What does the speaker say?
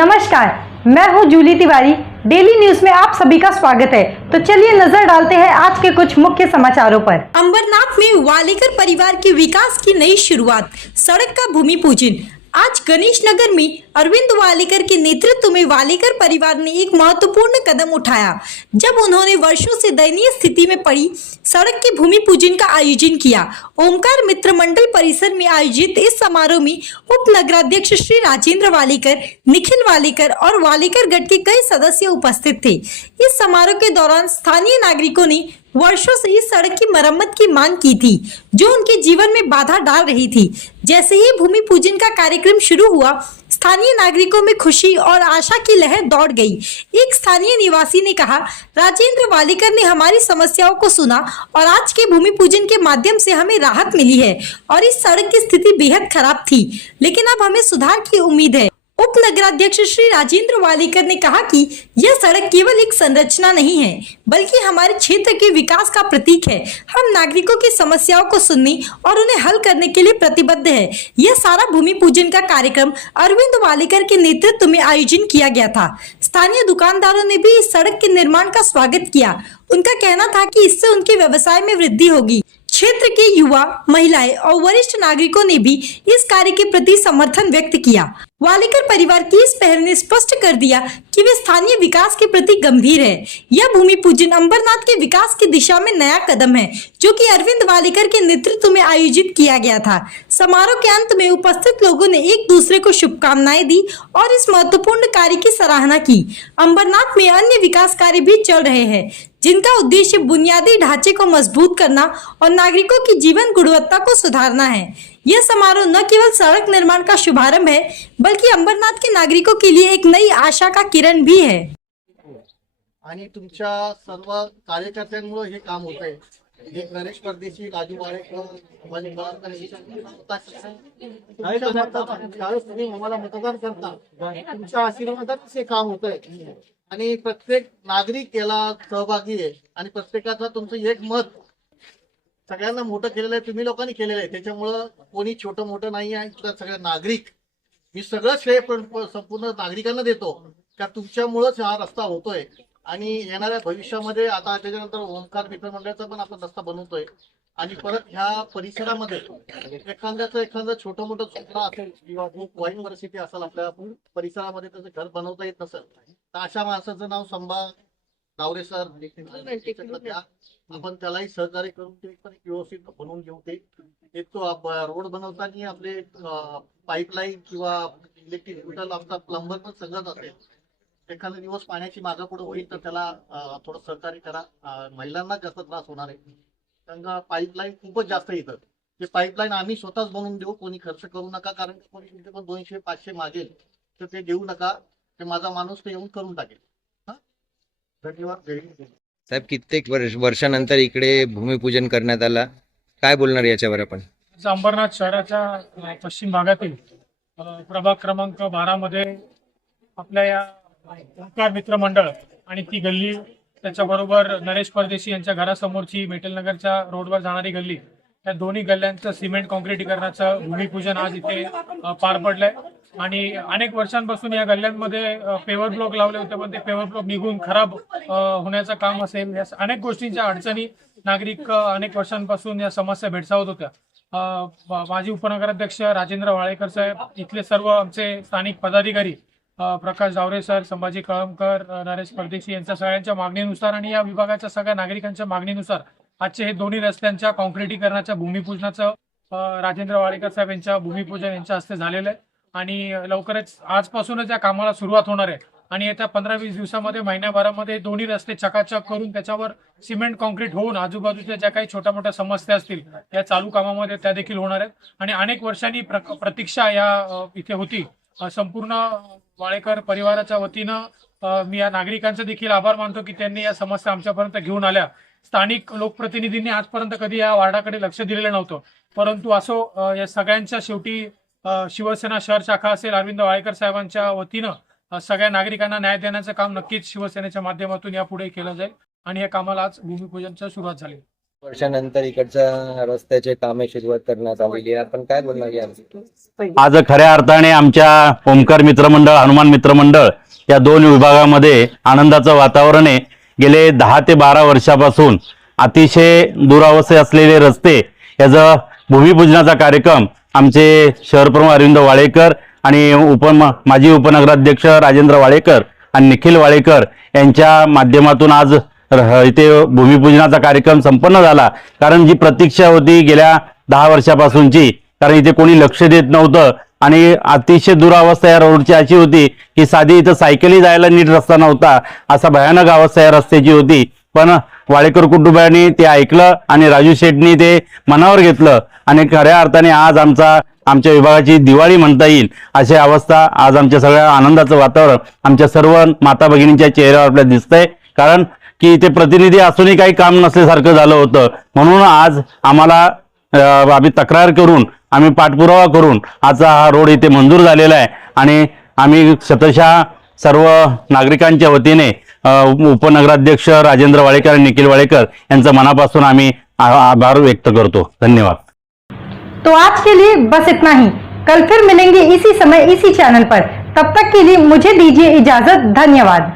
नमस्कार, मैं हूं Jully Tiwari. Daily news में आप सभी का स्वागत है। तो चलिए नजर डालते हैं आज के कुछ मुख्य समाचारों पर। अंबरनाथ में वालेकर परिवार के विकास की नई शुरुआत, सड़क का भूमि पूजन। आज गणेश नगर में अरविंद वालेकर के नेतृत्व में वालेकर परिवार ने एक महत्वपूर्ण कदम उठाया जब उन्होंने वर्षों से दयनीय स्थिति में पड़ी सड़क के भूमि पूजन का आयोजन किया। ओमकार मित्र मंडल परिसर में आयोजित इस समारोह में उप नगराध्यक्ष श्री राजेंद्र वालेकर, निखिल वालेकर और वालेकर गढ़ के कई सदस्य उपस्थित थे। इस समारोह के दौरान स्थानीय नागरिकों ने वर्षों से इस सड़क की मरम्मत की मांग की थी जो उनके जीवन में बाधा डाल रही थी। जैसे ही भूमि पूजन का कार्यक्रम शुरू हुआ, स्थानीय नागरिकों में खुशी और आशा की लहर दौड़ गई। एक स्थानीय निवासी ने कहा, राजेंद्र वालेकर ने हमारी समस्याओं को सुना और आज के भूमि पूजन के माध्यम से हमें राहत मिली है। और इस सड़क की स्थिति बेहद खराब थी, लेकिन अब हमें सुधार की उम्मीद है। उप नगराध्यक्ष श्री राजेंद्र वालेकर ने कहा कि यह सड़क केवल एक संरचना नहीं है, बल्कि हमारे क्षेत्र के विकास का प्रतीक है। हम नागरिकों की समस्याओं को सुनने और उन्हें हल करने के लिए प्रतिबद्ध है। यह सारा भूमि पूजन का कार्यक्रम अरविंद वालेकर के नेतृत्व में आयोजन किया गया था। स्थानीय दुकानदारों ने भी इस सड़क के निर्माण का स्वागत किया। उनका कहना था कि इससे उनके व्यवसाय में वृद्धि होगी। क्षेत्र के युवा, महिलाएं और वरिष्ठ नागरिकों ने भी इस कार्य के प्रति समर्थन व्यक्त किया। वालेकर परिवार की इस पहल ने स्पष्ट कर दिया कि वे स्थानीय विकास के प्रति गंभीर है। यह भूमि पूजन अंबरनाथ के विकास की दिशा में नया कदम है, जो कि अरविंद वालेकर के नेतृत्व में आयोजित किया गया था। समारोह के अंत में उपस्थित लोगों ने एक दूसरे को शुभकामनाएं दी और इस महत्वपूर्ण कार्य की सराहना की। अंबरनाथ में अन्य विकास कार्य भी चल रहे हैं, जिनका उद्देश्य बुनियादी ढांचे को मजबूत करना और नागरिकों की जीवन गुणवत्ता को सुधारना है। यह समारोह न केवल सड़क निर्माण का शुभारंभ है, बल्कि अंबरनाथ के नागरिकों के लिए एक नई आशा का किरण भी है। आणि तुमच्या सर्व कार्यकर्त्यांमुळे हे काम होत आहे। जे गणेश परदेशी, राजू वाडेकर, त्यावेळेस तुम्ही आम्हाला मतदान करता, तुमच्या आशीर्वादातच हे काम होत आहे। आणि प्रत्येक नागरिक याला सहभागी आहे आणि प्रत्येकाचा तुमचं एक मत सगळ्यांना मोठं केलेलं आहे, तुम्ही लोकांनी केलेलं आहे। त्याच्यामुळं कोणी छोटं मोठं नाही आहे, सगळे नागरिक, मी सगळं श्रेय संपूर्ण नागरिकांना देतो का तुमच्यामुळेच हा रस्ता होतोय। आणि येणाऱ्या भविष्यामध्ये आता त्याच्यानंतर ओमकार मित्र मंडळाचा पण आपण रस्ता बनवतोय आणि परत ह्या परिसरामध्ये एखादं छोटं मोठं चुकला असेल किंवा खूप वाईट परिस्थिती असेल आपल्या परिसरामध्ये त्याचं घर बनवता येत नसेल, तर अशा माणसाचं नाव संभा गावरे सर द्या, आपण त्यालाही सहकार्य करून ते पण व्यवस्थित बनवून घेऊ। ते तो रोड बनवताना आपले पाईपलाईन किंवा इलेक्ट्रिक बिल आमचा प्लंबर पण सगळंच असेल। एखादा दिवस पाण्याची मागं पुढे होईल तर त्याला थोडं सहकार्य करा। महिलांना जास्त त्रास होणार आहे, कारण पाईपलाईन खूपच जास्त येतं। ते पाईपलाईन आम्ही स्वतःच बनवून देऊ, कोणी खर्च करू नका, कारण कोणी तुमचे पण 200-500 मागेल तर ते देऊ नका, ते माझा माणूस ते येऊन करून टाकेल। धन्यवाद। साहेब, कित्येक वर्षानंतर इकडे भूमिपूजन करण्यात आला, काय बोलणार याच्यावर आपण? अंबरनाथ शहराच्या पश्चिम भागातील प्रभाग क्रमांक 12 मध्ये आपल्या या ओंकार मित्र मंडळ आणि ती गल्ली, त्याच्याबरोबर नरेश परदेशी यांच्या घरासमोरची मेटलनगरच्या रोडवर जाणारी गल्ली, या दोन्ही गल्ल्यांचं सिमेंट कॉन्क्रिटीकरणाचं भूमिपूजन आज इथे पार पडलंय। आणि अनेक वर्षांपासून या गल्ल्यांमध्ये पेवर ब्लॉक लावले होते, पण ते पेवर ब्लॉक निघून खराब होण्याचं काम असेल, या अनेक गोष्टींच्या अडचणी नागरिक अनेक वर्षांपासून या समस्या भेडसावत होत्या। माजी उपनगराध्यक्ष राजेंद्र वालेकर साहेब, इथले सर्व आमचे स्थानिक पदाधिकारी, प्रकाश जावरे सर, संभाजी कळमकर, नरेश परदेशी यांच्या सगळ्यांच्या मागणीनुसार आणि या विभागाच्या सगळ्या नागरिकांच्या मागणीनुसार आजचे हे दोन्ही रस्त्यांच्या कॉन्क्रिटीकरणाच्या भूमिपूजनाचं राजेंद्र वालेकर साहेब यांच्या भूमिपूजन यांच्या हस्ते झालेलं आहे। आणि लवकरच आजपासूनच या कामाला सुरुवात होणार आहे आणि येत्या 15-20 दिवसामध्ये, महिन्याभरामध्ये दोन्ही रस्ते चकाचक करून त्याच्यावर सिमेंट कॉन्क्रीट होऊन आजूबाजूच्या ज्या काही छोट्या मोठ्या समस्या असतील या चालू कामामध्ये त्या देखील होणार आहेत। आणि अनेक वर्षांनी प्रतीक्षा या इथे होती। संपूर्ण वालेकर परिवाराच्या वतीनं मी या नागरिकांचे देखील आभार मानतो की त्यांनी या समस्या आमच्यापर्यंत घेऊन आल्या। स्थानिक लोकप्रतिनिधींनी आजपर्यंत कधी या वार्डाकडे लक्ष दिलेलं नव्हतं, परंतु असो या सगळ्यांच्या शेवटी शिवसेना शहर शाखा असेल, अरविंद वालेकर साहेबांच्या वतीनं सगळ्या नागरिकांना न्याय देण्याचं काम नक्कीच शिवसेनेच्या माध्यमातून यापुढे केलं जाईल आणि या कामाला आज भूमिपूजनाची सुरुवात झाली। वर्षानंतर इकडच्या रस्त्याचे कामे सुरुवात करण्यात आलेली आहे. आपण काय बोलणार यावर? आज खऱ्या अर्थाने आमच्या ओमकार मित्रमंडळ, हनुमान मित्रमंडळ या दोन विभागामध्ये आनंदाचं वातावरण आहे. गेले 10 ते 12 वर्षापासून अतिशय दुरावस्थेत असलेले रस्ते याचा भूमिपूजनाचा कार्यक्रम आमचे शहरप्रमुख अरविंद वाळेकर आणि माजी उपनगराध्यक्ष राजेंद्र वाळेकर आणि निखिल वाळेकर यांच्या माध्यमातून आज इथे भूमिपूजनाचा कार्यक्रम संपन्न झाला. कारण जी प्रतीक्षा होती गेल्या 10 वर्षापासूनची, कारण इथे कोणी लक्ष देत नव्हतं आणि अतिशय दुरावस्था या रोडची अशी होती की साधी इथं सायकली जायला नीट रस्ता नव्हता, असा भयानक अवस्था या रस्त्याची होती. पण वाळेकर कुटुंबियांनी ते ऐकलं आणि राजू शेठनी ते मनावर घेतलं आणि खऱ्या अर्थाने आज आमच्या विभागाची दिवाळी म्हणता येईल अशी अवस्था आज आमच्या सगळ्या आनंदाचं वातावरण आमच्या सर्व माता भगिनींच्या चेहऱ्यावर आपल्याला दिसतंय. कारण की इथे प्रतिनिधी असूनही काही काम नसल्यासारखं झालं होतं. म्हणून आज आम्ही तक्रार करून आम्ही पाठपुरावा करून आज हा रोड इथे मंजूर झालेला आहे आणि आम्ही शतशः सर्व नागरिकांच्या वतीने उपनगराध्यक्ष राजेंद्र वाळेकर आणि निखिल वाळेकर यांचं मनापासून आम्ही आभार व्यक्त करतो. धन्यवाद. तो आज के लिए बस इतना ही. कल फिर मिलेंगे इसी समय इसी चैनल पर. तब तक के लिए मुझे दीजिए इजाजत. धन्यवाद.